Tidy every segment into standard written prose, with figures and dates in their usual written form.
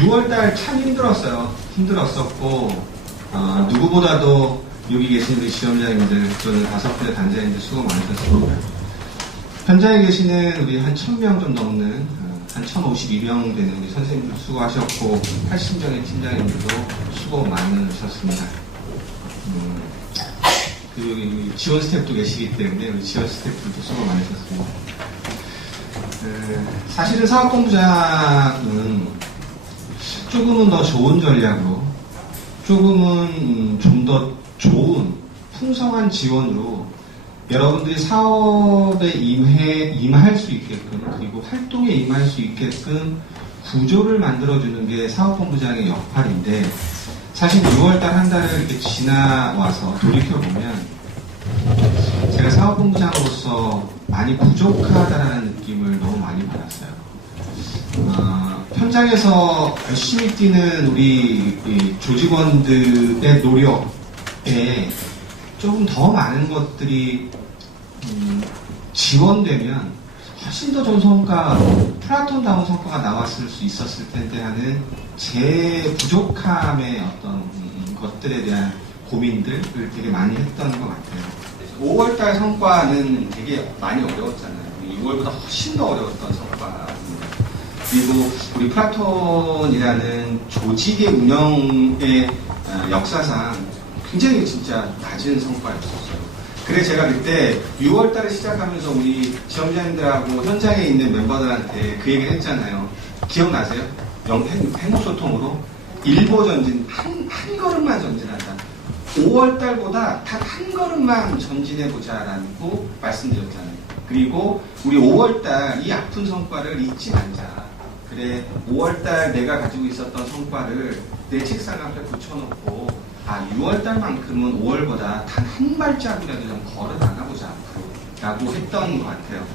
6월달 참 힘들었었고, 누구보다도 여기 계신 우리 지원자님들 또는 5분의 단자님들 수고 많으셨습니다. 현장에 계시는 우리 한 1000명 좀 넘는 한 1052명 되는 우리 선생님들 수고하셨고 80명의 팀장님들도 수고 많으셨습니다. 그리고 지원 스태프도 계시기 때문에 우리 지원 스태프들도 수고 많으셨습니다. 사실은 사업본부장은 조금은 더 좋은 전략으로 조금은 좀 더 좋은 풍성한 지원으로 여러분들이 사업에 임할 수 있게끔 그리고 활동에 임할 수 있게끔 구조를 만들어주는 게 사업본부장의 역할인데 사실 6월달 한 달을 이렇게 지나와서 돌이켜보면 제가 사업본부장으로서 많이 부족하다라는 느낌을 너무 많이 받았어요. 현장에서 열심히 뛰는 우리 조직원들의 노력에 조금 더 많은 것들이 지원되면 훨씬 더 좋은 성과, 플라톤다운 성과가 나왔을 수 있었을 텐데 하는 제 부족함의 어떤 것들에 대한 고민들을 되게 많이 했던 것 같아요. 5월달 성과는 되게 많이 어려웠잖아요. 6월보다 훨씬 더 어려웠던 성과입니다. 그리고 우리 플라톤이라는 조직의 운영의 역사상 굉장히 진짜 낮은 성과였었어요. 그래서 제가 그때 6월달에 시작하면서 우리 지원자님들하고 현장에 있는 멤버들한테 그 얘기를 했잖아요. 기억나세요? 행복소통으로 일보 전진, 한 걸음만 전진하자. 5월달보다 단 한 걸음만 전진해보자라고 말씀드렸잖아요. 그리고 우리 5월달 이 아픈 성과를 잊지 말자. 그래, 5월달 내가 가지고 있었던 성과를 내 책상 앞에 붙여놓고 6월달만큼은 5월보다 단 한 발자국이라도 좀 걸어 나가보자 라고 했던 것 같아요.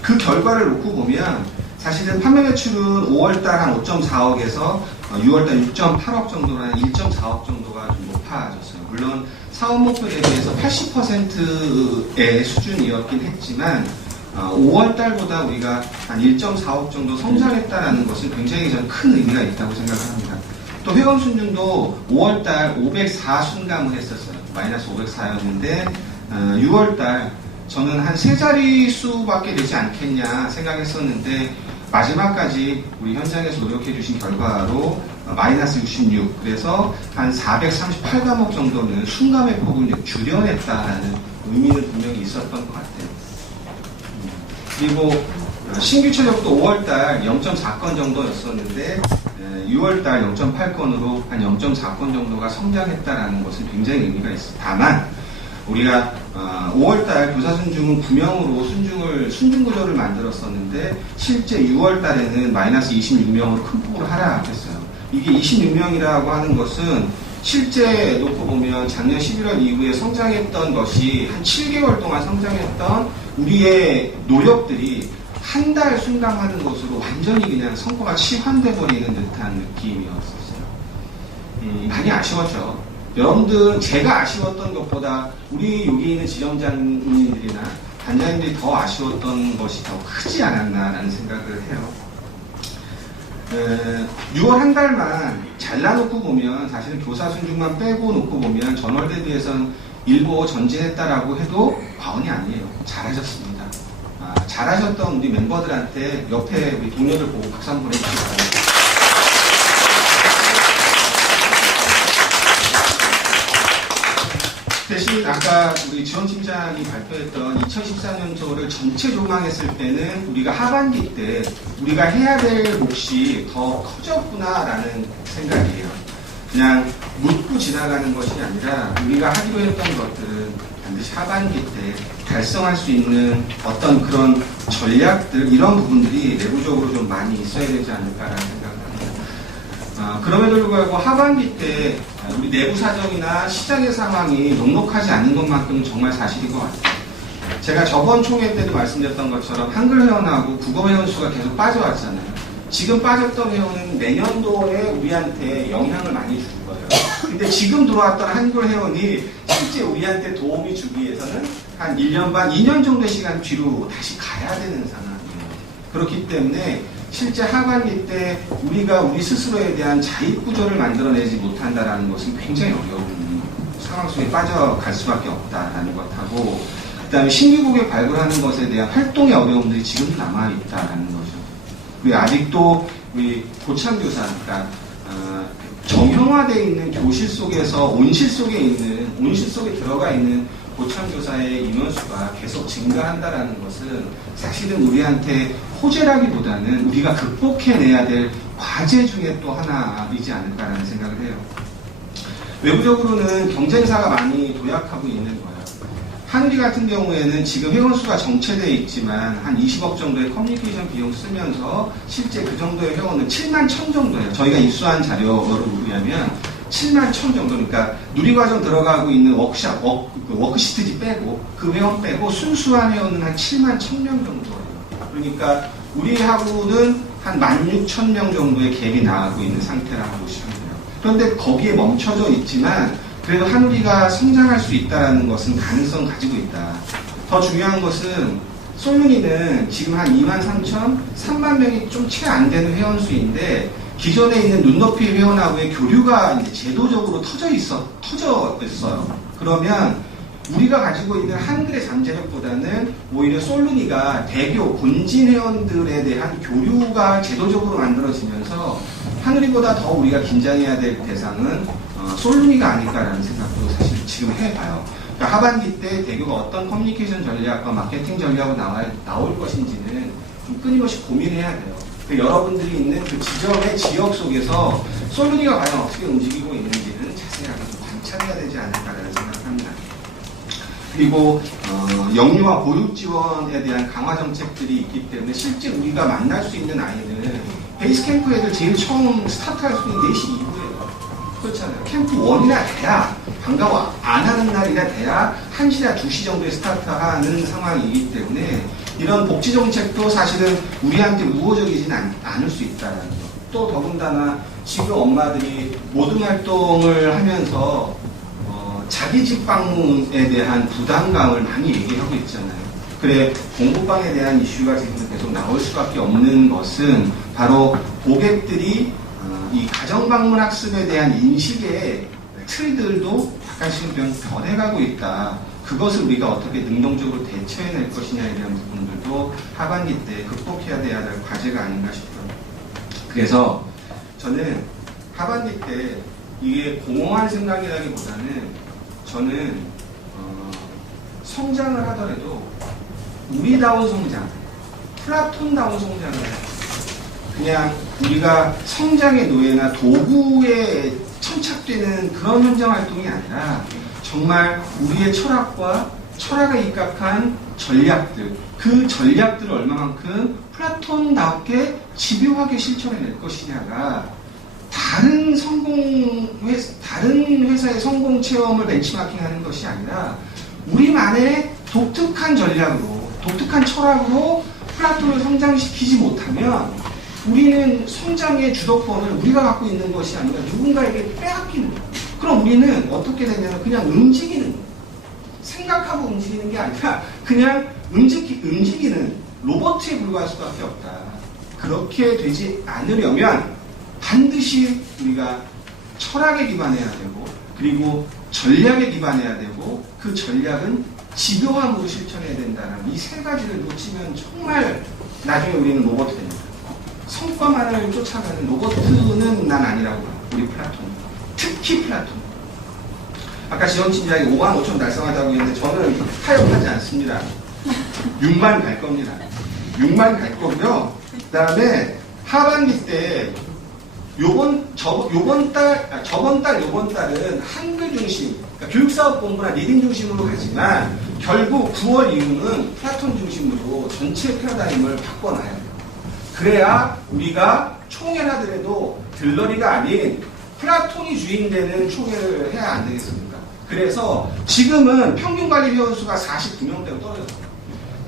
그 결과를 놓고 보면 사실은 판매 매출은 5월달 한 5.4억에서 6월달 6.8억 정도나 1.4억 정도가 좀 높아졌어요. 물론 사업 목표 대비해서 80%의 수준이었긴 했지만 5월달보다 우리가 한 1.4억 정도 성장했다는 것은 굉장히 저는 큰 의미가 있다고 생각합니다. 또 회원 순증도 5월달 504 순감을 했었어요. 마이너스 504였는데 6월달 저는 한 3자리 수밖에 되지 않겠냐 생각했었는데 마지막까지 우리 현장에서 노력해 주신 결과로 마이너스 66 그래서 한 438감억 정도는 순감의 폭을 줄여냈다라는 의미는 분명히 있었던 것 같아요. 그리고 신규 체력도 5월달 0.4건 정도였었는데 6월달 0.8건으로 한 0.4건 정도가 성장했다라는 것은 굉장히 의미가 있습니다. 다만 우리가 5월달 교사 순중은 9명으로 순중 구조를 만들었었는데 실제 6월달에는 마이너스 26명으로 큰 폭으로 하락했어요. 이게 26명이라고 하는 것은 실제 놓고 보면 작년 11월 이후에 성장했던 것이 한 7개월 동안 성장했던 우리의 노력들이 한 달 순감하는 것으로 완전히 그냥 성과가 치환돼 버리는 듯한 느낌이었었어요. 많이 아쉬웠죠. 여러분들 제가 아쉬웠던 것보다 우리 여기 있는 지점장님들이나 단장님들이 더 아쉬웠던 것이 더 크지 않았나라는 생각을 해요. 6월 한 달만 잘라놓고 보면 사실은 교사 순중만 빼고 놓고 보면 전월 대비해서는 일보 전진했다라고 해도 과언이 아니에요. 잘하셨습니다. 잘하셨던 우리 멤버들한테 옆에 우리 동료들 보고 박수 한번 보내주시기 바랍니다. 대신 아까 우리 지원팀장이 발표했던 2014년도를 전체 조망했을 때는 우리가 하반기 때 우리가 해야 될 몫이 더 커졌구나라는 생각이에요. 그냥 묻고 지나가는 것이 아니라 우리가 하기로 했던 것들은 반드시 하반기 때 달성할 수 있는 어떤 그런 전략들 이런 부분들이 내부적으로 좀 많이 있어야 되지 않을까라는 생각을 합니다. 그럼에도 불구하고 하반기 때 우리 내부 사정이나 시장의 상황이 녹록하지 않은 것만큼은 정말 사실인 것 같아요. 제가 저번 총회 때도 말씀드렸던 것처럼 한글 회원하고 국어 회원 수가 계속 빠져왔잖아요. 지금 빠졌던 회원은 내년도에 우리한테 영향을 많이 줄 거예요. 근데 지금 들어왔던 한글 회원이 실제 우리한테 도움이 주기 위해서는 한 1년 반, 2년 정도의 시간 뒤로 다시 가야 되는 상황이에요. 그렇기 때문에 실제 하반기 때 우리가 우리 스스로에 대한 자립 구조를 만들어내지 못한다는 것은 굉장히 어려운 상황 속에 빠져갈 수밖에 없다라는 것하고, 그 다음에 신규 고객 발굴하는 것에 대한 활동의 어려움들이 지금도 남아있다라는 거죠. 그리고 아직도 우리 고참교사, 그러니까 정형화되어 있는 교실 속에서 온실 속에 들어가 있는 고참교사의 인원수가 계속 증가한다라는 것은 사실은 우리한테 호재라기보다는 우리가 극복해내야 될 과제 중에 또 하나이지 않을까라는 생각을 해요. 외부적으로는 경쟁사가 많이 도약하고 있는 거예요. 한우리 같은 경우에는 지금 회원수가 정체되어 있지만 한 20억 정도의 커뮤니케이션 비용 쓰면서 실제 그 정도의 회원은 7만 1천 정도예요. 저희가 입수한 자료로 의하면 7만 1천 정도, 그러니까 누리과정 들어가고 있는 워크시트지 빼고 그 회원 빼고 순수한 회원은 한 7만 1천 명 정도예요. 그러니까 우리하고는 한 16,000명 정도의 갭이 나가고 있는 상태라고 보시면 돼요. 그런데 거기에 멈춰져 있지만 그래도 한우리가 성장할 수 있다는 것은 가능성 가지고 있다. 더 중요한 것은 솔루니는 지금 한 23,000, 3만 명이 좀 채 안 되는 회원수인데 기존에 있는 눈높이 회원하고의 교류가 이제 제도적으로 터져 있어요. 그러면 우리가 가지고 있는 한글의 잠재력보다는 오히려 솔루니가 대교, 본진 회원들에 대한 교류가 제도적으로 만들어지면서 한우리보다 더 우리가 긴장해야 될 대상은 솔루니가 아닐까라는 생각도 사실 지금 해봐요. 그러니까 하반기 때 대교가 어떤 커뮤니케이션 전략과 마케팅 전략으로 나올 것인지는 좀 끊임없이 고민해야 돼요. 여러분들이 있는 그 지점의 지역 속에서 솔루니가 과연 어떻게 움직이고 있는지는 자세하게 좀 관찰해야 되지 않을까라는 생각을 합니다. 그리고 영유아 보육 지원에 대한 강화 정책들이 있기 때문에 실제 우리가 만날 수 있는 아이는 베이스캠프 애들 제일 처음 스타트할 수 있는 4시 이후예요. 그렇잖아요. 캠프 1이나 돼야, 방과 안 하는 날이나 돼야 1시나 2시 정도에 스타트하는 상황이기 때문에 이런 복지 정책도 사실은 우리한테 우호적이진 않을 수 있다는 것. 또 더군다나 지금 엄마들이 모든 활동을 하면서 자기 집 방문에 대한 부담감을 많이 얘기하고 있잖아요. 그래, 공부방에 대한 이슈가 지금 계속 나올 수밖에 없는 것은 바로 고객들이 이 가정방문 학습에 대한 인식의 틀들도 약간씩 변해가고 있다. 그것을 우리가 어떻게 능동적으로 대처해낼 것이냐에 대한 부분들도 하반기 때 극복해야 돼야 될 과제가 아닌가 싶어요. 그래서 저는 하반기 때 이게 공허한 생각이라기보다는 저는 성장을 하더라도 우리다운 성장, 플라톤다운 성장을 해요. 그냥 우리가 성장의 노예나 도구에 천착되는 그런 현장 활동이 아니라 정말 우리의 철학과 철학에 입각한 전략들, 그 전략들을 얼마만큼 플라톤답게 집요하게 실천해낼 것이냐가 다른 회사의 성공 체험을 벤치마킹하는 것이 아니라 우리만의 독특한 전략으로, 독특한 철학으로 플라톤을 성장시키지 못하면 우리는 성장의 주도권을 우리가 갖고 있는 것이 아니라 누군가에게 빼앗기는 거예요. 그럼 우리는 어떻게 되냐면 그냥 움직이는 거예요. 생각하고 움직이는 게 아니라 그냥 움직이는 로봇에 불과할 수밖에 없다. 그렇게 되지 않으려면 반드시 우리가 철학에 기반해야 되고 그리고 전략에 기반해야 되고 그 전략은 집요함으로 실천해야 된다는 이 세 가지를 놓치면 정말 나중에 우리는 로봇이 됩니다. 성과만을 쫓아가는 로봇은 난 아니라고 봐요. 우리 플라톤. 특히 플라톤. 아까 지원팀장이 5만 5천 달성하자고 했는데 저는 타협하지 않습니다. 6만 갈 겁니다. 6만 갈 거고요. 그 다음에 하반기 때 저번 달은 한글 중심, 그러니까 교육사업본부나 리딩 중심으로 가지만 결국 9월 이후는 플라톤 중심으로 전체 패러다임을 바꿔놔야 돼요. 그래야 우리가 총회를 하더라도 들러리가 아닌 플라톤이 주인되는 총회를 해야 안 되겠습니까? 그래서 지금은 평균 관리 회원수가 49명대로 떨어졌어요.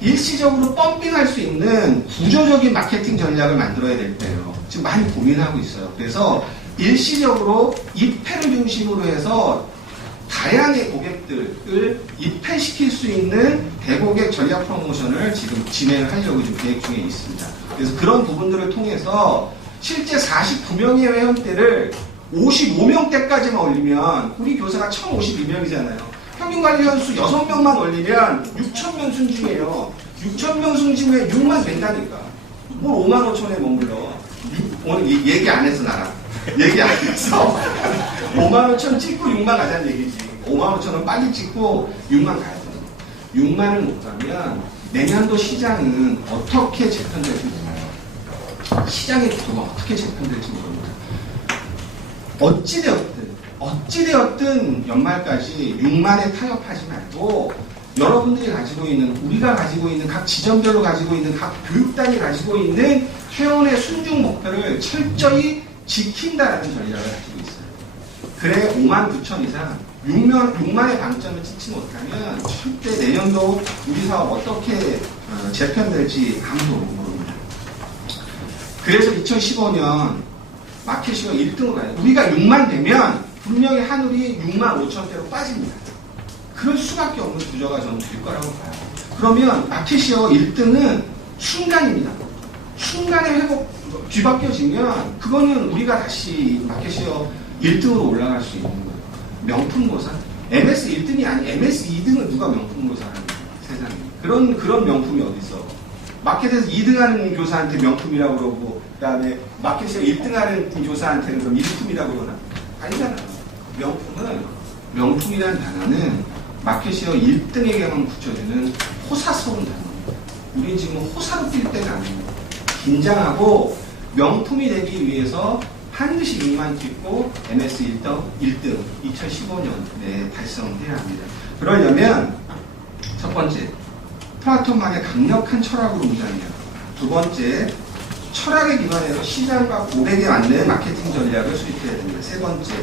일시적으로 펌핑할 수 있는 구조적인 마케팅 전략을 만들어야 될 때예요. 지금 많이 고민하고 있어요. 그래서 일시적으로 입회를 중심으로 해서 다양의 고객들을 입회시킬 수 있는 대고객 전략 프로모션을 지금 진행하려고 지금 계획 중에 있습니다. 그래서 그런 부분들을 통해서 실제 49명의 회원대를 55명대까지만 올리면 우리 교사가 1052명이잖아요. 평균관리원 수 6명만 올리면 6,000명 승진이에요. 6,000명 승진에 6만 된다니까. 뭘 5만 5천에 머물러. 오늘 얘기 안 해서 나랑. 얘기 안 해서 5만 5천 찍고 6만 가자는 얘기지. 5만 5천은 빨리 찍고 6만 가야 돼. 6만을 못 가면 내년도 시장은 어떻게 재편될지 몰라요. 시장의 구도가 어떻게 재편될지 모릅니다. 어찌되었든 연말까지 6만에 타협하지 말고 여러분들이 가지고 있는, 우리가 가지고 있는, 각 지점별로 가지고 있는, 각 교육단이 가지고 있는 회원의 순중 목표를 철저히 지킨다라는 전략을 가지고 있어요. 그래 5만 9천 이상 6만의 방점을 찍지 못하면 절대 내년도 우리 사업 어떻게 재편될지 아무도 모릅니다. 그래서 2015년 마켓시가 1등으로 가요. 우리가 6만 되면 분명히 한울이 6만 5천대로 빠집니다. 그럴 수밖에 없는 구조가 저는 될 거라고 봐요. 그러면 마켓시어 1등은 순간입니다. 순간에 회복 뒤바뀌어지면 그거는 우리가 다시 마켓시어 1등으로 올라갈 수 있는 거예요. 명품고사? MS 1등이 아니 MS 2등은 누가 명품고사를 합니까? 세상에. 그런 명품이 어디 있어? 마켓에서 2등하는 교사한테 명품이라고 그러고 그다음에 마켓에서 1등하는 교사한테는 그럼 일품이라고 그러나? 아니잖아. 명품이라는 단어는 마켓시어 1등에게만 붙여주는 호사스러운 단어입니다. 우린 지금 호사로 뛸 때가 아닙니다. 긴장하고 명품이 되기 위해서 반드시 6만 찍고 MS 1등 2015년에 달성해야 합니다. 그러려면 첫 번째, 플라톤만의 강력한 철학으로 무장해야. 두 번째, 철학에 기반해서 시장과 고객에 맞는 마케팅 전략을 수립해야 됩니다. 세 번째,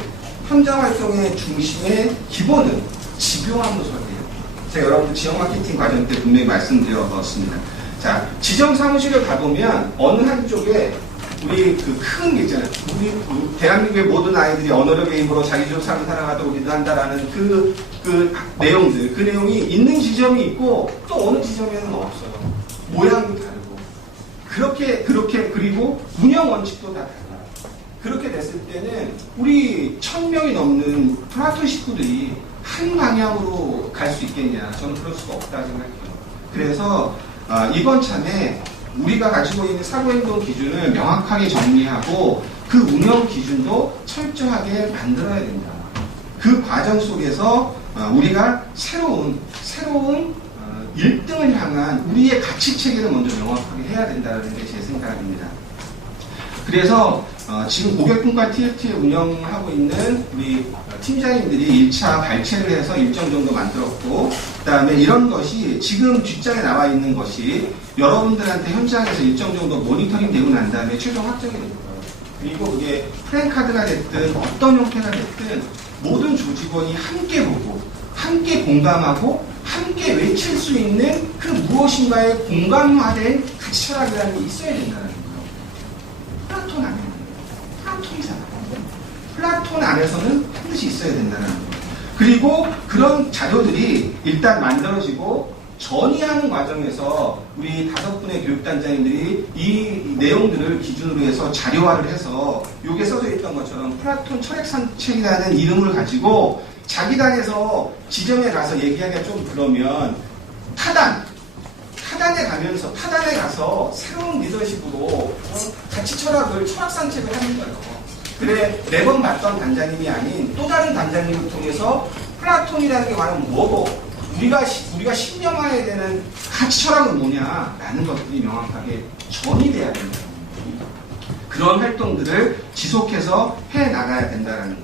현장 활동의 중심의 기본은 집요함으로 설계해요. 제가 여러분들 지역 마케팅 과정 때 분명히 말씀드렸습니다. 자, 지점 사무실을 가보면 어느 한쪽에 우리 그 큰 게 있잖아요. 우리 대한민국의 모든 아이들이 언어력 게임으로 자기 조사를 살아가도록 리드한다라는 그 내용들, 그 내용이 있는 지점이 있고 또 어느 지점에는 없어요. 모양도 다르고. 그렇게 그리고 운영 원칙도 다 달라요. 그렇게 됐을 때는 우리 1,000명이 넘는 플라톤 식구들이 한 방향으로 갈 수 있겠냐? 저는 그럴 수가 없다 생각해요. 그래서 이번 참에 우리가 가지고 있는 사고행동 기준을 명확하게 정리하고 그 운영 기준도 철저하게 만들어야 된다. 그 과정 속에서 우리가 새로운 1등을 향한 우리의 가치 체계를 먼저 명확하게 해야 된다는 게 제 생각입니다. 그래서 지금 고객분과 TFT에 운영하고 있는 우리 팀장님들이 1차 발췌를 해서 일정 정도 만들었고, 그 다음에 이런 것이 지금 뒷장에 나와 있는 것이 여러분들한테 현장에서 일정 정도 모니터링 되고 난 다음에 최종 확정이 됩니다. 그리고 그게 프랜카드가 됐든 어떤 형태가 됐든 모든 조직원이 함께 보고 함께 공감하고 함께 외칠 수 있는 그 무엇인가의 공감화된 가치 철학이라는 게 있어야 된다는 거예요. 플라톤 안에는. 플라톤이잖아. 플라톤 안에서는 반드시 있어야 된다는 거예요. 그리고 그런 자료들이 일단 만들어지고 전이하는 과정에서 우리 5분의 교육단장님들이 이 내용들을 기준으로 해서 자료화를 해서 여기에 써져 있던 것처럼 플라톤 철학산책이라는 이름을 가지고 자기 단에서 지점에 가서 얘기하기가 좀 그러면 타단에 가서 새로운 리더십으로 가치 철학을 철학산책을 하는 거예요. 그래, 매번 봤던 단장님이 아닌 또 다른 단장님을 통해서 플라톤이라는 게 과연 뭐고 우리가 신념해야 되는 가치 철학은 뭐냐라는 것들이 명확하게 정의돼야 된다. 그런 활동들을 지속해서 해 나가야 된다는